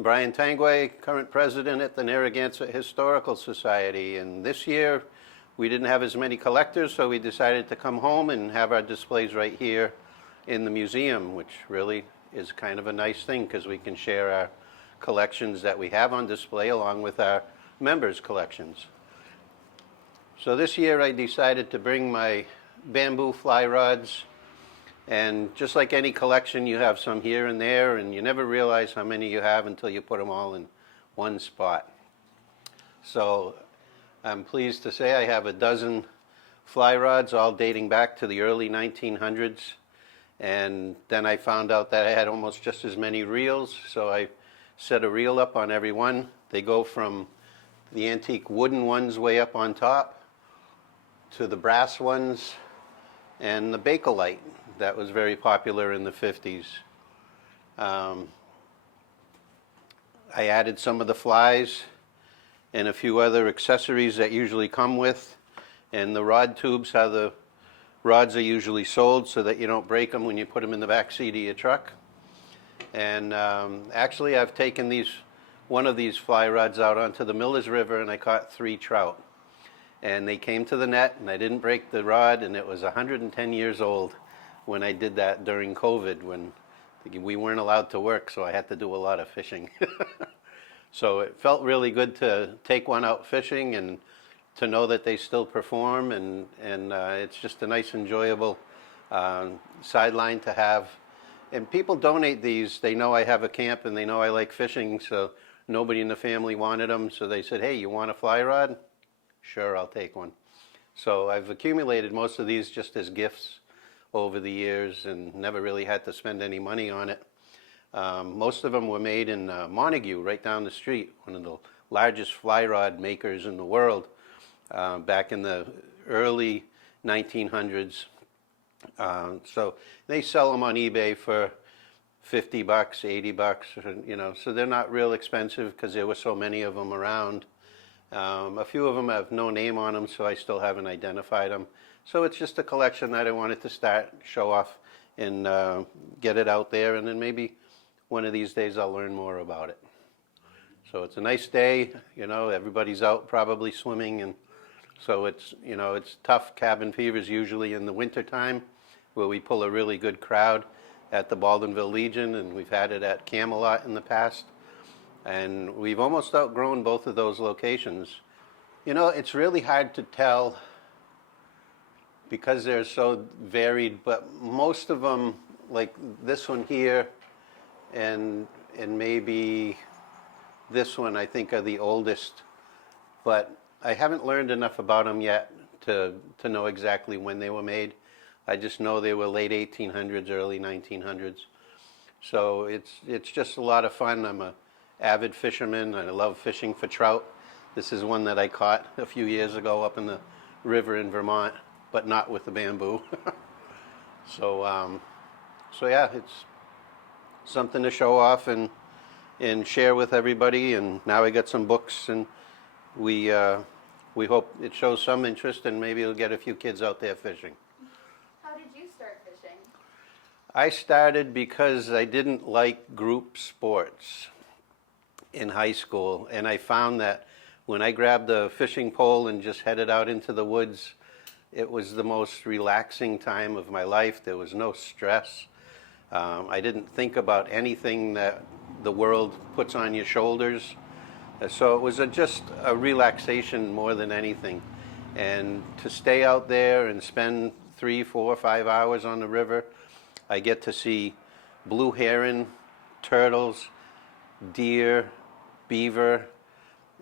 I'm Brian Tangway, current president at the Narragansett Historical Society, and this year we didn't have as many collectors, so we decided to come home and have our displays right here in the museum, which really is kind of a nice thing because we can share our collections that we have on display along with our members' collections. So this year I decided to bring my bamboo fly rods, and just like any collection, you have some here and there, and you never realize how many you have until you put them all in one spot. So I'm pleased to say I have a dozen fly rods, all dating back to the early 1900s. And then I found out that I had almost just as many reels, so I set a reel up on every one. They go from the antique wooden ones way up on top to the brass ones and the Bakelite that was very popular in the 50s. I added some of the flies and a few other accessories that usually come with, and the rod tubes, how the rods are usually sold so that you don't break them when you put them in the back seat of your truck. And actually I've taken one of these fly rods out onto the Millers River and I caught 3 trout. And they came to the net and I didn't break the rod, and it was 110 years old when I did that during COVID when we weren't allowed to work, so I had to do a lot of fishing. So it felt really good to take one out fishing and to know that they still perform, and it's just a nice, enjoyable sideline to have. And people donate these. They know I have a camp and they know I like fishing, so nobody in the family wanted them, so they said, hey, you want a fly rod? Sure, I'll take one. So I've accumulated most of these just as gifts over the years and never really had to spend any money on it. Most of them were made in Montague, right down the street, one of the largest fly rod makers in the world, back in the early 1900s. So they sell them on eBay for $50, $80, you know, so they're not real expensive because there were so many of them around. A few of them have no name on them, so I still haven't identified them. So it's just a collection that I wanted to start, show off, and get it out there, and then maybe one of these days I'll learn more about it. So it's a nice day, you know, everybody's out probably swimming, and so it's, you know, it's tough. Cabin fever's usually in the winter time, where we pull a really good crowd at the Baldwinville Legion, and we've had it at Camelot in the past. And we've almost outgrown both of those locations. You know, it's really hard to tell because they're so varied, but most of them, like this one here and maybe this one, I think are the oldest. But I haven't learned enough about them yet to know exactly when they were made. I just know they were late 1800s, early 1900s. So it's just a lot of fun. I'm a avid fisherman, and I love fishing for trout. This is one that I caught a few years ago up in the river in Vermont, but not with the bamboo. So yeah, it's something to show off and share with everybody. And now I got some books, and we hope it shows some interest, and maybe it'll get a few kids out there fishing. How did you start fishing? I started because I didn't like group sports in high school, and I found that when I grabbed a fishing pole and just headed out into the woods, it was the most relaxing time of my life. There was no stress. I didn't think about anything that the world puts on your shoulders. So it was just a relaxation more than anything. And to stay out there and spend 3, 4, 5 hours on the river, I get to see blue heron, turtles, deer, beaver,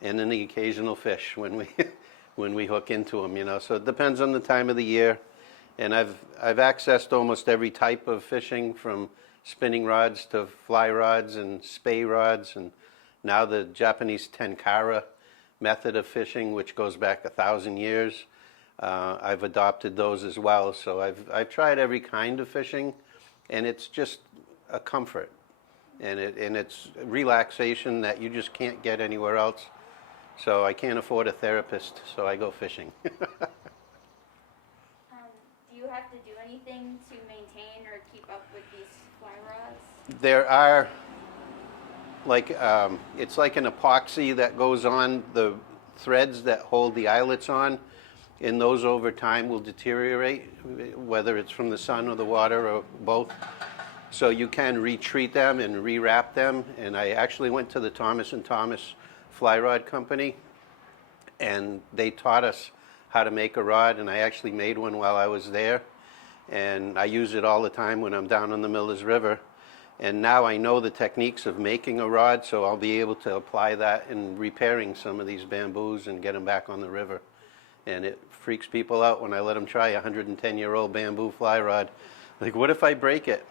and then the occasional fish when we hook into them, you know. So it depends on the time of the year. And I've accessed almost every type of fishing, from spinning rods to fly rods and spey rods, and now the Japanese tenkara method of fishing, which goes back 1,000 years. I've adopted those as well. So I've tried every kind of fishing, and it's just a comfort. And it's relaxation that you just can't get anywhere else. So I can't afford a therapist, so I go fishing. Do you have to do anything to maintain or keep up with these fly rods? There are like it's like an epoxy that goes on the threads that hold the eyelets on, and those over time will deteriorate, whether it's from the sun or the water or both. So you can retreat them and rewrap them. And I actually went to the Thomas & Thomas fly rod company, and they taught us how to make a rod, and I actually made one while I was there. And I use it all the time when I'm down on the Millers River. And now I know the techniques of making a rod, so I'll be able to apply that in repairing some of these bamboos and get them back on the river. And it freaks people out when I let them try a 110-year-old bamboo fly rod. Like, what if I break it?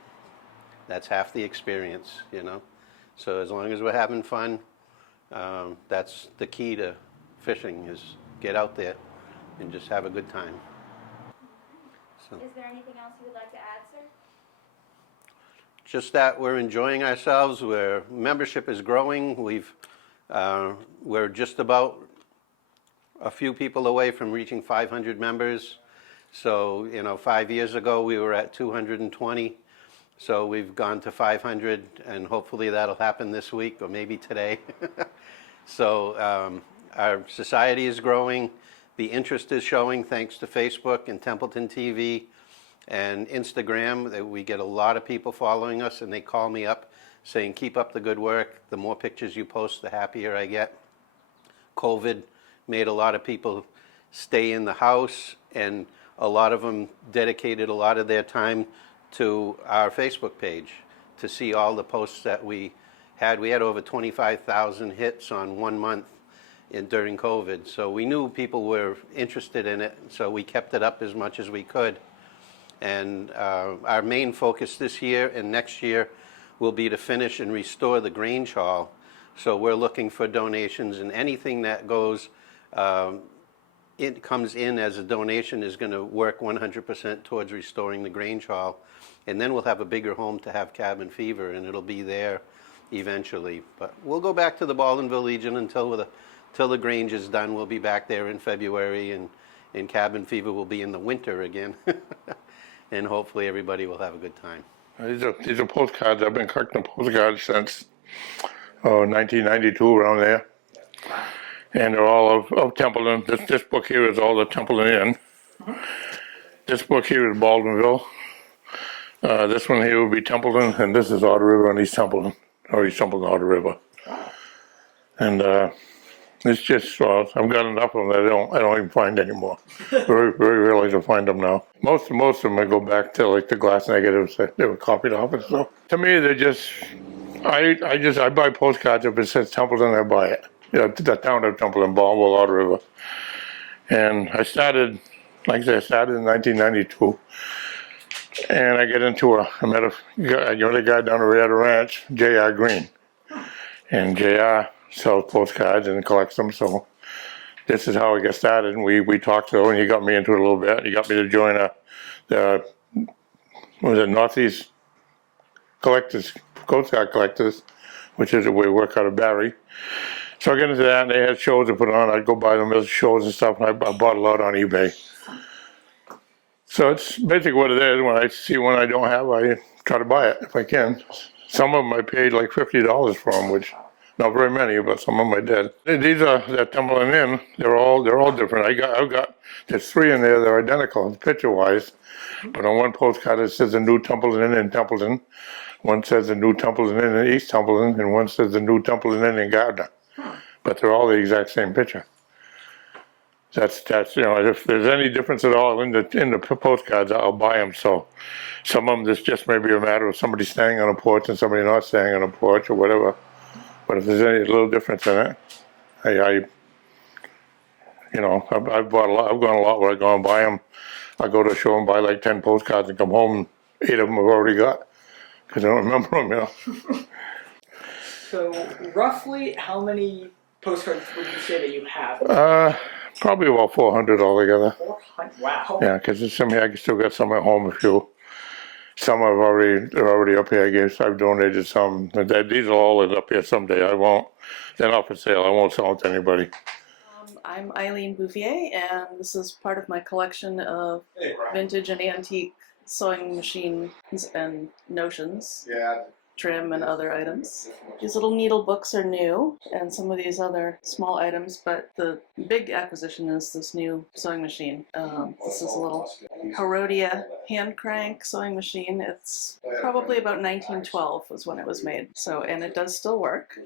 That's half the experience, you know? So as long as we're having fun, that's the key to fishing, is get out there and just have a good time. So. Is there anything else you would like to add, sir? Just that we're enjoying ourselves. Membership is growing. We're just about a few people away from reaching 500 members. So, 5 years ago we were at 220. So we've gone to 500, and hopefully that'll happen this week or maybe today. So our society is growing. The interest is showing thanks to Facebook and Templeton TV and Instagram. We get a lot of people following us, and they call me up saying, keep up the good work. The more pictures you post, the happier I get. COVID made a lot of people stay in the house, and a lot of them dedicated a lot of their time to our Facebook page to see all the posts that we had. We had over 25,000 hits on 1 month during COVID. So we knew people were interested in it, so we kept it up as much as we could. And our main focus this year and next year will be to finish and restore the Grange Hall. So we're looking for donations, and anything that goes, it comes in as a donation is going to work 100% towards restoring the Grange Hall. And then we'll have a bigger home to have cabin fever, and it'll be there eventually. But we'll go back to the Baldwinville Legion until the Grange is done. We'll be back there in February, and cabin fever will be in the winter again. And hopefully everybody will have a good time. These are postcards. I've been collecting postcards since 1992, around there. And they're all of Templeton. This book here is all the Templeton Inn. This book here is Baldwinville. This one here would be Templeton, and this is Otter River and East Templeton, or East Templeton, Otter River. And it's just, I've got enough of them that I don't even find anymore. Very, very rarely to find them now. Most of them I go back to like the glass negatives that they were copied off and stuff. To me, they're just, I buy postcards. If it says Templeton, I buy it. The town of Templeton, Baldwinville, Otter River. And I started, like I said, I started in 1992. And I get into I met a guy down at the ranch, J.R. Green. And J.R. sells postcards and collects them, so this is how I got started. And we talked to him, and he got me into it a little bit. He got me to join the Northeast Collectors, Postcard Collectors, which is a way to work out of Barrie. So I got into that, and they had shows to put on. I'd go buy them as shows and stuff, and I bought a lot on eBay. So it's basically what it is. When I see one I don't have, I try to buy it if I can. Some of them I paid like $50 for them, which not very many, but some of them I did. These are that Templeton Inn. They're all different. I've got there's 3 in there. They're identical picture-wise, but on one postcard it says the new Templeton Inn in Templeton. One says the new Templeton Inn in East Templeton, and one says the new Templeton Inn in Gardner. But they're all the exact same picture. That's if there's any difference at all in the postcards, I'll buy them. So some of them just may be a matter of somebody standing on a porch and somebody not standing on a porch or whatever. But if there's any little difference in it, I've bought a lot. I've gone a lot where I go and buy them. I go to a show and buy like 10 postcards and come home and 8 of them I've already got because I don't remember them. So roughly, how many postcards would you say that you have? Probably about 400 altogether. 400. Wow. Yeah, because I still got some at home. A few. Some they're already up here. I've donated some. These will all end up here someday. They're not for sale. I won't sell them to anybody. I'm Eileen Bouvier, and this is part of my collection of vintage and antique sewing machines and notions. Yeah, trim and other items. These little needle books are new, and some of these other small items, but the big acquisition is this new sewing machine. This is a little Herodia hand crank sewing machine. It's probably about 1912 was when it was made. So, and it does still work.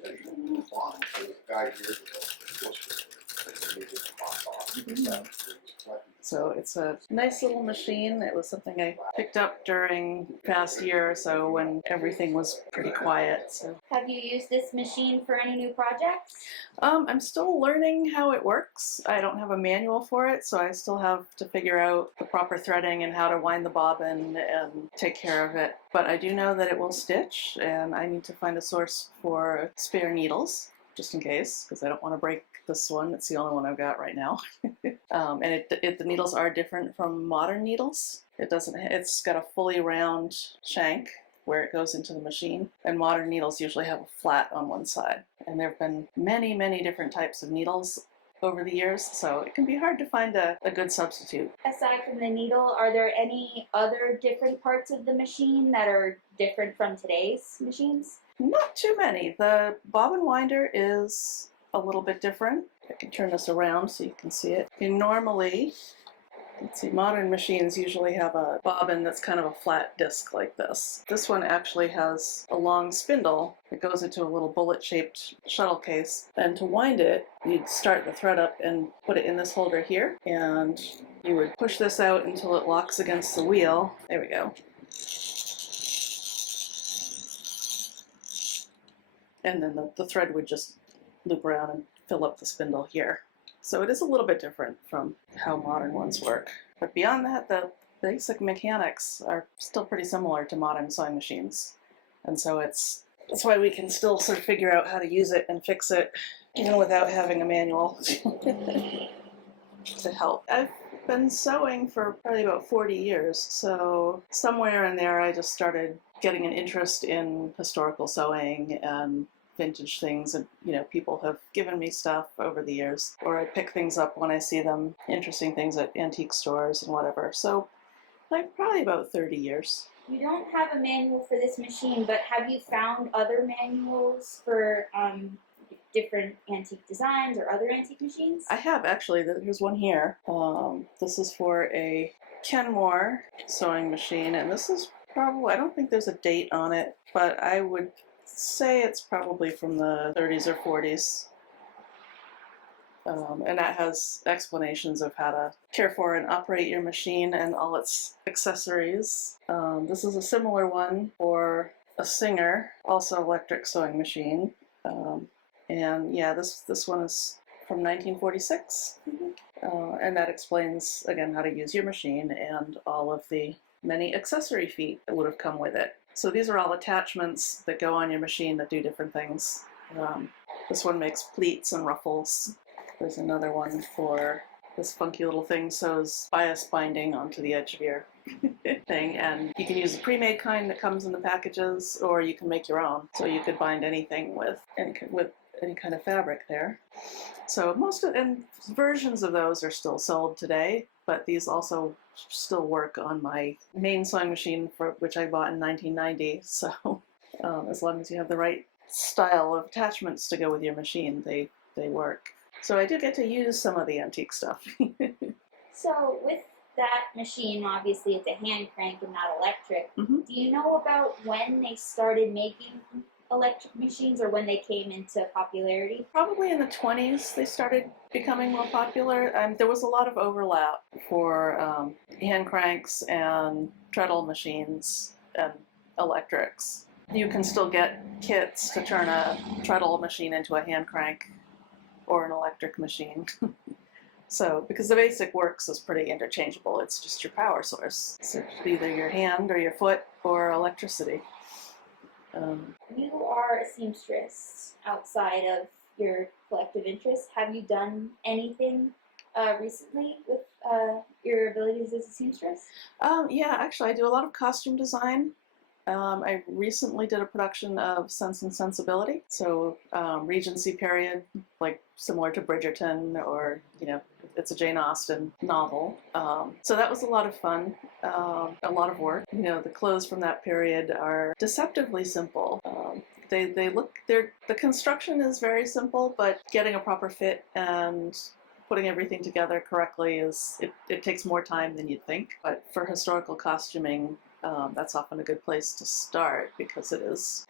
So it's a nice little machine. It was something I picked up during the past year or so when everything was pretty quiet. So Have you used this machine for any new projects? I'm still learning how it works. I don't have a manual for it, so I still have to figure out the proper threading and how to wind the bobbin and take care of it. But I do know that it will stitch, and I need to find a source for spare needles, just in case, because I don't want to break this one. It's the only one I've got right now. And the needles are different from modern needles. It's got a fully round shank where it goes into the machine, and modern needles usually have a flat on one side. And there have been many, many different types of needles over the years, so it can be hard to find a good substitute. Aside from the needle, are there any other different parts of the machine that are different from today's machines? Not too many. The bobbin winder is a little bit different. I can turn this around so you can see it. Normally, let's see, modern machines usually have a bobbin that's kind of a flat disc like this. This one actually has a long spindle that goes into a little bullet-shaped shuttle case. And to wind it, you'd start the thread up and put it in this holder here. And you would push this out until it locks against the wheel. There we go. And then the thread would just loop around and fill up the spindle here. So it is a little bit different from how modern ones work. But beyond that, the basic mechanics are still pretty similar to modern sewing machines. And so that's why we can still sort of figure out how to use it and fix it, even without having a manual to help. I've been sewing for probably about 40 years, so somewhere in there I just started getting an interest in historical sewing and vintage things, and people have given me stuff over the years, or I pick things up when I see them, interesting things at antique stores and whatever. So like probably about 30 years. You don't have a manual for this machine, but have you found other manuals for different antique designs or other antique machines? I have, actually. Here's one here. This is for a Kenmore sewing machine, and this is probably, I don't think there's a date on it, but I would say it's probably from the 30s or 40s. And that has explanations of how to care for and operate your machine and all its accessories. This is a similar one for a Singer, also electric sewing machine. And yeah, this one is from 1946. And that explains, again, how to use your machine and all of the many accessory feet that would have come with it. So these are all attachments that go on your machine that do different things. This one makes pleats and ruffles. There's another one for this funky little thing, sews bias binding onto the edge of your thing. And you can use the pre-made kind that comes in the packages, or you can make your own. So you could bind anything with any kind of fabric there. So and versions of those are still sold today, but these also still work on my main sewing machine, for which I bought in 1990. So as long as you have the right style of attachments to go with your machine, they work. So I do get to use some of the antique stuff. So with that machine, obviously it's a hand crank and not electric. Mm-hmm. Do you know about when they started making electric machines or when they came into popularity? Probably in the 20s they started becoming more popular. There was a lot of overlap for hand cranks and treadle machines and electrics. You can still get kits to turn a treadle machine into a hand crank or an electric machine. So, because the basic works is pretty interchangeable, it's just your power source. So it's either your hand or your foot or electricity. You are a seamstress outside of your collective interests. Have you done anything recently with your abilities as a seamstress? Yeah, actually, I do a lot of costume design. I recently did a production of Sense and Sensibility, so Regency period, like similar to Bridgerton, or it's a Jane Austen novel. So that was a lot of fun, a lot of work. The clothes from that period are deceptively simple. they look, the construction is very simple, but getting a proper fit and putting everything together correctly it takes more time than you'd think. But for historical costuming, that's often a good place to start because it is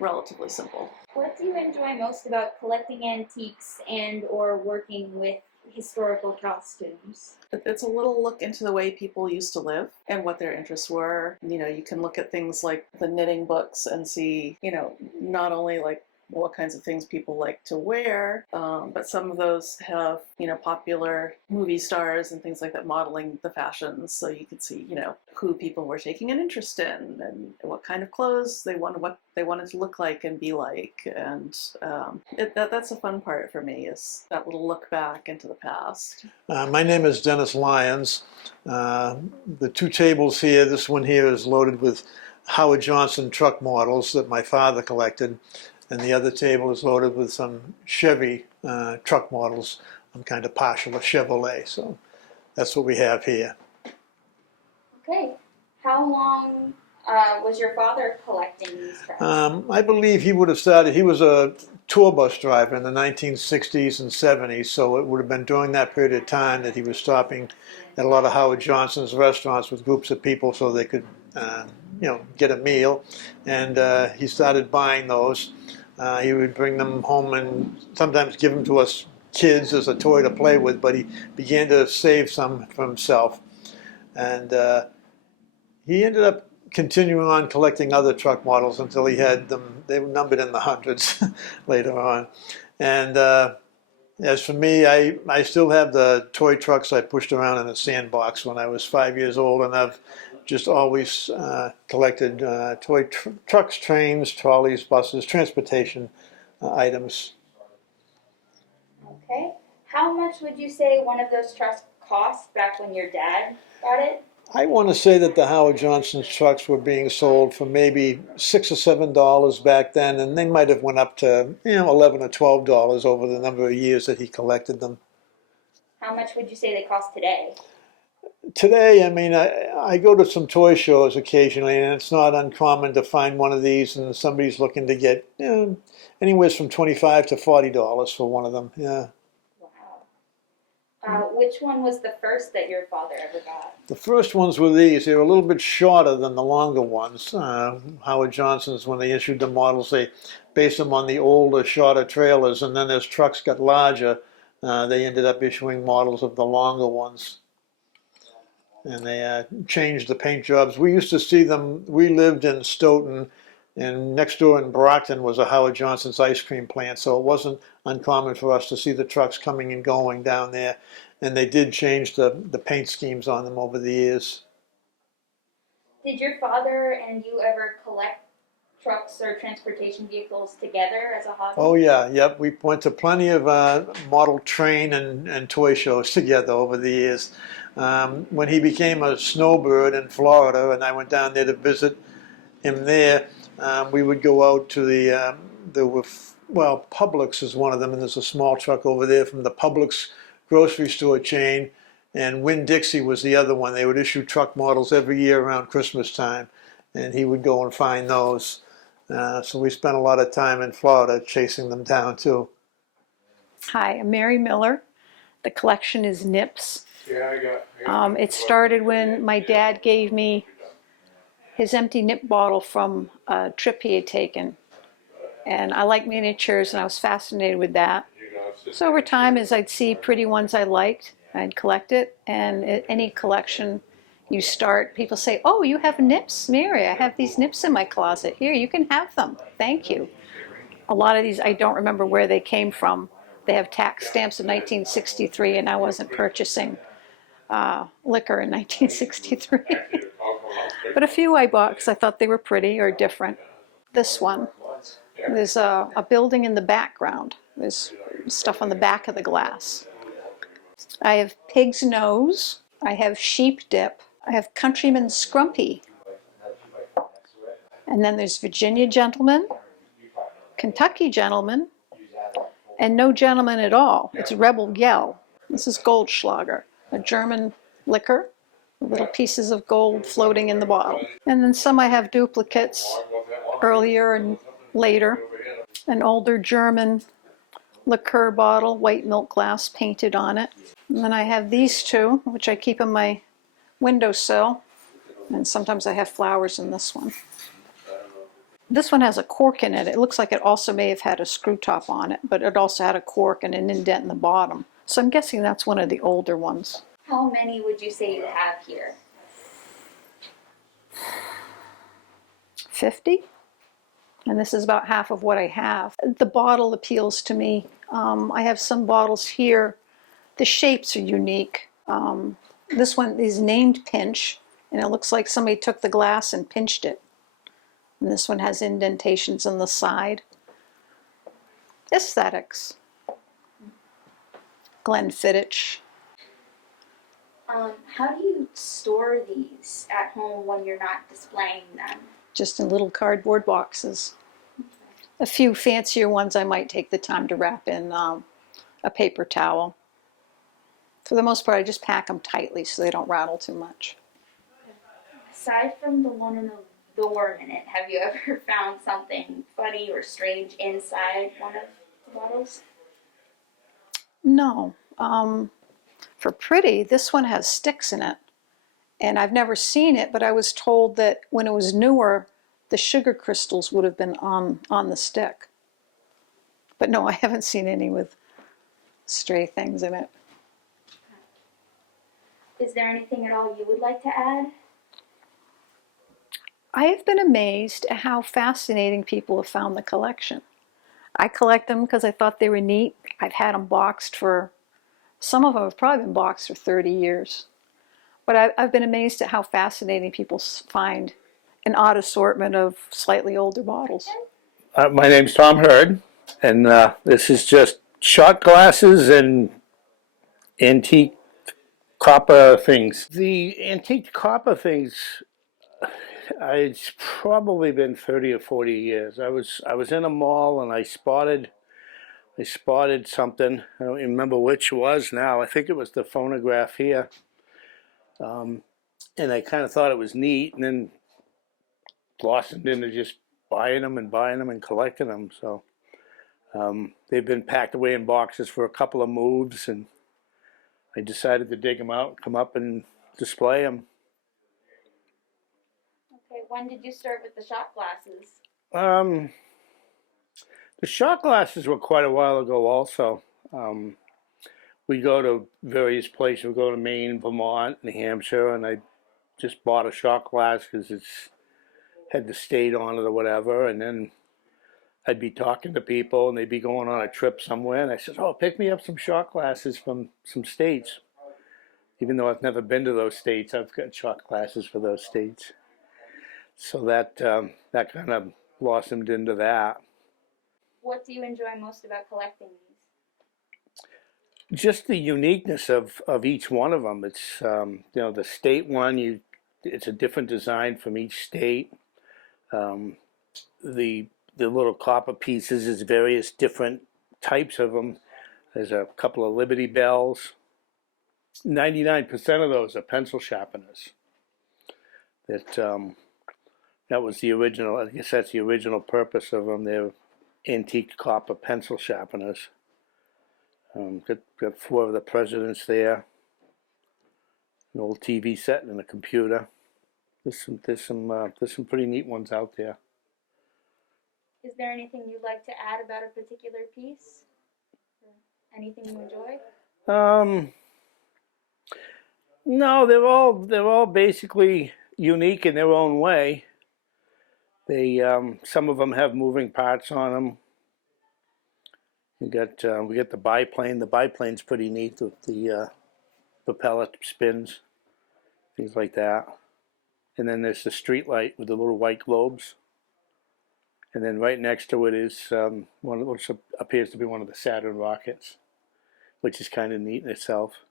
relatively simple. What do you enjoy most about collecting antiques and or working with historical costumes? It's a little look into the way people used to live and what their interests were. You know, you can look at things like the knitting books and see, you know, not only like what kinds of things people like to wear, but some of those have, you know, popular movie stars and things like that modeling the fashions. So you could see, you know, who people were taking an interest in and what kind of clothes what they wanted to look like and be like. And that's a fun part for me, is that little look back into the past. My name is Dennis Lyons. The two tables here, this one here is loaded with Howard Johnson truck models that my father collected, and the other table is loaded with some Chevy truck models. I'm kind of partial to Chevrolet, so that's what we have here. Okay. How long was your father collecting these trucks? I believe he would have started, he was a tour bus driver in the 1960s and 70s, so it would have been during that period of time that he was stopping at a lot of Howard Johnson's restaurants with groups of people so they could, you know, get a meal. And he started buying those. He would bring them home and sometimes give them to us kids as a toy to play with, but he began to save some for himself. And he ended up continuing on collecting other truck models until he had them, they were numbered in the hundreds later on. And as for me, I still have the toy trucks I pushed around in a sandbox when I was 5 years old, and I've just always collected toy trucks, trains, trolleys, buses, transportation items. Okay. How much would you say one of those trucks cost back when your dad got it? I want to say that the Howard Johnson's trucks were being sold for maybe $6 or $7 back then, and they might have went up to, you know, $11 or $12 over the number of years that he collected them. How much would you say they cost today? Today, I mean, I go to some toy shows occasionally, and it's not uncommon to find one of these, and somebody's looking to get, you know, anywhere from $25 to $40 for one of them. Yeah. Wow. Which one was the first that your father ever got? The first ones were these. They were a little bit shorter than the longer ones. Howard Johnson's, when they issued the models, they based them on the older, shorter trailers, and then as trucks got larger, they ended up issuing models of the longer ones. And they changed the paint jobs. We used to see them, we lived in Stoughton, and next door in Brockton was a Howard Johnson's ice cream plant, so it wasn't uncommon for us to see the trucks coming and going down there. And they did change the paint schemes on them over the years. Did your father and you ever collect trucks or transportation vehicles together as a hobby? Oh yeah, yep. We went to plenty of model train and toy shows together over the years. When he became a snowbird in Florida, and I went down there to visit him there, we would go out to Publix is one of them, and there's a small truck over there from the Publix grocery store chain, and Winn-Dixie was the other one. They would issue truck models every year around Christmas time, and he would go and find those. So we spent a lot of time in Florida chasing them down too. Hi, I'm Mary Miller. The collection is Nips. It started when my dad gave me his empty nip bottle from a trip he had taken. And I like miniatures, and I was fascinated with that. So over time, as I'd see pretty ones I liked, I'd collect it. And any collection you start, people say, "Oh, you have nips, Mary, I have these nips in my closet. Here, you can have them. Thank you." A lot of these, I don't remember where they came from. They have tax stamps of 1963, and I wasn't purchasing liquor in 1963. But a few I bought because I thought they were pretty or different. This one, there's a building in the background. There's stuff on the back of the glass. I have Pig's Nose. I have Sheep Dip. I have Countryman Scrumpy. And then there's Virginia Gentleman, Kentucky Gentleman, and no gentleman at all. It's Rebel Yell. This is Goldschlager, a German liquor, little pieces of gold floating in the bottle. And then some I have duplicates, earlier and later. An older German liqueur bottle, white milk glass painted on it. And then I have these two, which I keep on my windowsill. And sometimes I have flowers in this one. This one has a cork in it. It looks like it also may have had a screw top on it, but it also had a cork and an indent in the bottom. So I'm guessing that's one of the older ones. How many would you say you have here? 50? And this is about half of what I have. The bottle appeals to me. I have some bottles here. The shapes are unique. This one is named Pinch, and it looks like somebody took the glass and pinched it. And this one has indentations on the side. Aesthetics. Glenfiddich. How do you store these at home when you're not displaying them? Just in little cardboard boxes. A few fancier ones I might take the time to wrap in a paper towel. For the most part, I just pack them tightly so they don't rattle too much. Aside from the one in the door in it, have you ever found something funny or strange inside one of the bottles? No. For pretty, this one has sticks in it. And I've never seen it, but I was told that when it was newer, the sugar crystals would have been on the stick. But no, I haven't seen any with stray things in it. Is there anything at all you would like to add? I have been amazed at how fascinating people have found the collection. I collect them because I thought they were neat. I've had them boxed for, some of them have probably been boxed for 30 years. But I've been amazed at how fascinating people find an odd assortment of slightly older bottles. My name's Tom Hurd, and this is just shot glasses and antique copper things. The antique copper things, it's probably been 30 or 40 years. I was in a mall and I spotted something. I don't remember which it was now. I think it was the phonograph here. And I kind of thought it was neat, and then blossomed into just buying them and collecting them. So they've been packed away in boxes for a couple of moves, and I decided to dig them out, come up and display them. Okay, when did you start with the shot glasses? The shot glasses were quite a while ago also. We go to various places. We go to Maine, Vermont, New Hampshire, and I just bought a shot glass because it's had the state on it or whatever. And then I'd be talking to people, and they'd be going on a trip somewhere, and I said, "Oh, pick me up some shot glasses from some states." Even though I've never been to those states, I've got shot glasses for those states. So that kind of blossomed into that. What do you enjoy most about collecting these? Just the uniqueness of each one of them. It's the state one. It's a different design from each state. The little copper pieces is various different types of them. There's a couple of Liberty Bells. 99% of those are pencil sharpeners. That was the original. I guess that's the original purpose of them. They're antique copper pencil sharpeners. Got 4 of the presidents there. An old TV set and a computer. There's some pretty neat ones out there. Is there anything you'd like to add about a particular piece? Or anything you enjoy? No, they're all basically unique in their own way. They some of them have moving parts on them. We got the biplane. The biplane's pretty neat. The propeller spins, things like that. And then there's the street light with the little white globes. And then right next to it is one which appears to be one of the Saturn rockets, which is kind of neat in itself.